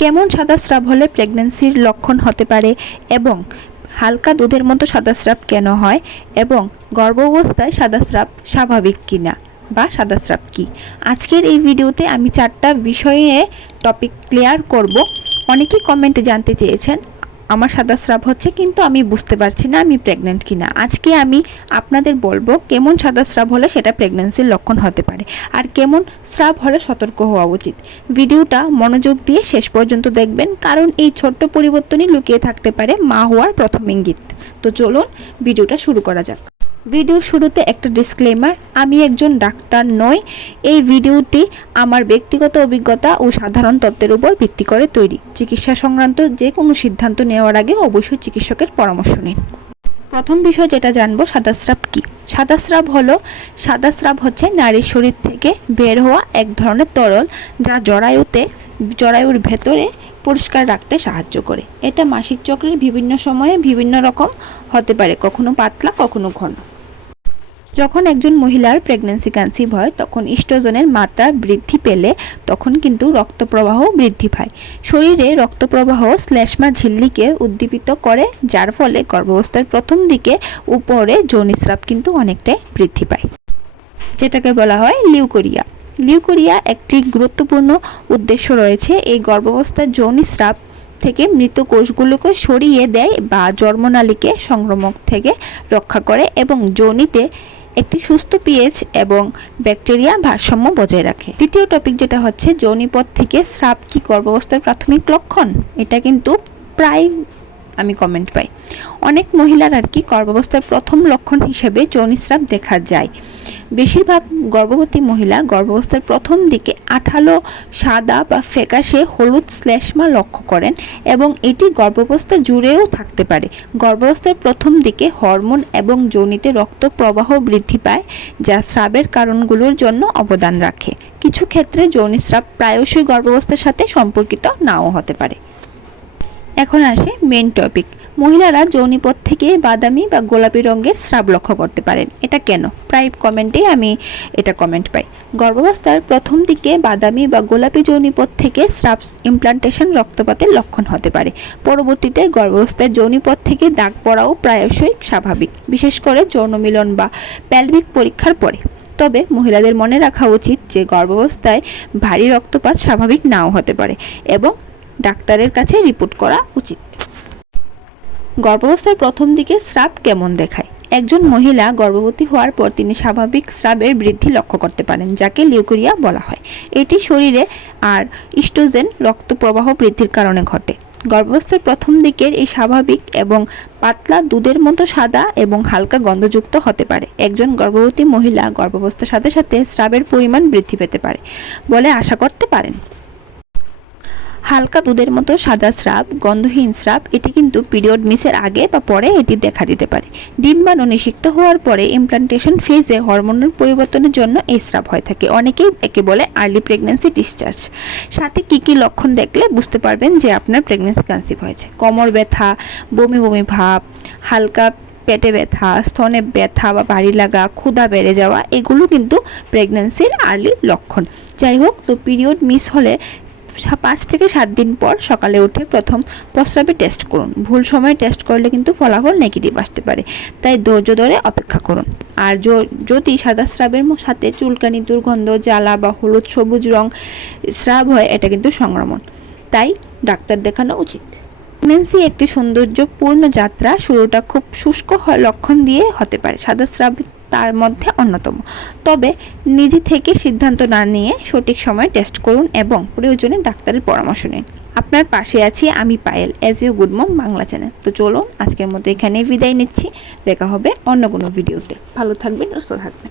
কেমন সাদা স্রাব হলে প্রেগনেন্সির লক্ষণ হতে পারে এবং হালকা দুধের মতো সাদা স্রাব কেন হয় এবং গর্ভাবস্থায় সাদা স্রাব স্বাভাবিক কিনা বা সাদা স্রাব কী? আজকের এই ভিডিওতে আমি চারটা বিষয়ে টপিক ক্লিয়ার করব। অনেকেই কমেন্টে জানতে চেয়েছেন আমার সাদা স্রাব হচ্ছে, কিন্তু আমি বুঝতে পারছি না আমি প্রেগনেন্ট কিনা। আজকে আমি আপনাদের বলব কেমন সাদা স্রাব হলে সেটা প্রেগনেন্সির লক্ষণ হতে পারে আর কেমন স্রাব হলে সতর্ক হওয়া উচিত। ভিডিওটা মনোযোগ দিয়ে শেষ পর্যন্ত দেখবেন, কারণ এই ছোট্ট পরিবর্তনই লুকিয়ে থাকতে পারে মা হওয়ার প্রথম ইঙ্গিত। তো চলুন, ভিডিওটা শুরু করা যাক। ভিডিও শুরুতে একটা ডিসক্লেমার আমি একজন ডাক্তার নই। এই ভিডিওটি আমার ব্যক্তিগত অভিজ্ঞতা ও সাধারণ তত্ত্বের উপর ভিত্তি করে তৈরি। চিকিৎসা সংক্রান্ত যে কোনো সিদ্ধান্ত নেওয়ার আগে অবশ্যই চিকিৎসকের পরামর্শ নিন। প্রথম বিষয় যেটা জানব, সাদাস্রাব কি? সাদাস্রাব হলো, সাদাস্রাব হচ্ছে নারীর শরীর থেকে বের হওয়া এক ধরনের তরল যা জরায়ুতে, জরায়ুর ভেতরে পরিষ্কার রাখতে সাহায্য করে। এটা মাসিক চক্রের বিভিন্ন সময়ে বিভিন্ন রকম হতে পারে, কখনো পাতলা, কখনো ঘন। যখন একজন মহিলার প্রেগন্যান্সি কনসিভ হয়, তখন ইস্ট্রোজনের মাত্রা বৃদ্ধি পেলে তখন কিন্তু রক্ত প্রবাহ বৃদ্ধি পায়। শরীরে রক্ত প্রবাহ শ্লেষ্মা ঝিল্লিকে উদ্দীপিত করে, যার ফলে গর্ভাবস্থার প্রথম দিকে উপরে যৌনিস্রাব কিন্তু অনেকটাই বৃদ্ধি পায়। যেটাকে বলা হয় লিউকোরিয়া। লিউকোরিয়া একটি গুরুত্বপূর্ণ উদ্দেশ্য রয়েছে। এই গর্ভাবস্থার যৌনিস্রাব থেকে মৃত কোষগুলোকে সরিয়ে দেয় বা জন্মনালীকে সংক্রমক থেকে রক্ষা করে এবং যোনিতে একটি সুস্থ পিএইচ এবং ব্যাকটেরিয়া ভারসাম্য বজায় রাখে। তৃতীয় টপিক যেটা হচ্ছে যৌনিপথ থেকে স্রাব কি গর্ভাবস্থার প্রাথমিক লক্ষণ? এটা কিন্তু প্রায় আমি কমেন্ট পাই। অনেক মহিলার আর কি গর্ভাবস্থার প্রথম লক্ষণ হিসেবে যৌনিস্রাব দেখা যায়। বেশিরভাগ গর্ভবতী মহিলা গর্ভাবস্থার প্রথম দিকে আঠালো, সাদা বা ফ্যাকাশে হলুদ শ্লেষ্মা লক্ষ্য করেন এবং এটি গর্ভাবস্থা জুড়েও থাকতে পারে। গর্ভাবস্থার প্রথম দিকে হরমোন এবং যোনিতে রক্ত প্রবাহ বৃদ্ধি পায়, যা স্রাবের কারণগুলোর জন্য অবদান রাখে। কিছু ক্ষেত্রে যৌনিস্রাব প্রায়শই গর্ভাবস্থার সাথে সম্পর্কিত নাও হতে পারে। এখন আসে মেন টপিক মহিলারা যৌনিপথ থেকে বাদামি বা গোলাপি রঙের স্রাব লক্ষ্য করতে পারেন। এটা কেন? প্রায় কমেন্টে আমি এটা কমেন্ট পাই। গর্ভাবস্থার প্রথম দিকে বাদামি বা গোলাপি যৌনিপথ থেকে স্রাব ইমপ্লান্টেশন রক্তপাতের লক্ষণ হতে পারে। পরবর্তীতে গর্ভাবস্থার যৌনিপথ থেকে দাগ পড়াও প্রায়শই স্বাভাবিক, বিশেষ করে যৌনমিলন বা প্যালভিক পরীক্ষার পরে। তবে মহিলাদের মনে রাখা উচিত যে গর্ভাবস্থায় ভারী রক্তপাত স্বাভাবিক নাও হতে পারে এবং ডাক্তারের কাছে রিপোর্ট করা উচিত। গর্ভাবস্থার প্রথম দিকে স্রাব কেমন দেখায়? একজন মহিলা গর্ভবতী হওয়ার পর তিনি স্বাভাবিক স্রাবের বৃদ্ধি লক্ষ্য করতে পারেন, যাকে লিউকোরিয়া বলা হয়। এটি শরীরে আর ইস্টোজেন রক্ত প্রবাহ বৃদ্ধির কারণে ঘটে। গর্ভাবস্থার প্রথম দিকের এই স্বাভাবিক এবং পাতলা দুধের মতো সাদা এবং হালকা গন্ধযুক্ত হতে পারে। একজন গর্ভবতী মহিলা গর্ভাবস্থার সাথে সাথে স্রাবের পরিমাণ বৃদ্ধি পেতে পারে বলে আশা করতে পারেন। হালকা দুধের মতো সাদা স্রাব, গন্ধহীন স্রাব, এটি কিন্তু পিরিয়ড মিসের আগে বা পরে এটি দেখা দিতে পারে। ডিম্বাণু নিষিক্ত হওয়ার পরে ইমপ্লান্টেশন ফেজে হরমোনের পরিবর্তনের জন্য এই স্রাব হয়ে থাকে। অনেকেই একে বলে আর্লি প্রেগন্যান্সি ডিসচার্জ সাথে কী কী লক্ষণ দেখলে বুঝতে পারবেন যে আপনার প্রেগনেন্সি কনসিভ হয়েছে। কোমর ব্যথা, বমি বমি ভাব, হালকা পেটে ব্যথা, স্তনে ব্যথা বা বাড়ি লাগা, ক্ষুধা বেড়ে যাওয়া, এগুলো কিন্তু প্রেগন্যান্সির আর্লি লক্ষণ। যাই হোক, তো পিরিয়ড মিস হলে পাঁচ থেকে সাত দিন পর সকালে উঠে প্রথম প্রস্রাবে টেস্ট করুন। ভুল সময়ে টেস্ট করলে কিন্তু ফলাফল নেগেটিভ আসতে পারে। তাই ধৈর্য ধরে অপেক্ষা করুন। আর যদি সাদা স্রাবের সাথে চুলকানি, দুর্গন্ধ, জ্বালা বা হলুদ সবুজ রং স্রাব হয়, এটা কিন্তু সংক্রমণ। তাই ডাক্তার দেখানো উচিত। প্রেগনেন্সি একটি সৌন্দর্যপূর্ণ যাত্রা। শুরুটা খুব শুষ্ক লক্ষণ দিয়ে হতে পারে। সাদা স্রাব তার মধ্যে অন্যতম। তবে নিজে থেকে সিদ্ধান্ত না নিয়ে সঠিক সময়ে টেস্ট করুন এবং প্রয়োজনে ডাক্তারের পরামর্শ নিন। আপনার পাশে আছি আমি Payel as you good mom Bangla channel তো চলুন, আজকের মতো এখানেই বিদায় নিচ্ছি। দেখা হবে অন্য কোনো ভিডিওতে ভালো থাকবেন, সুস্থ থাকবেন।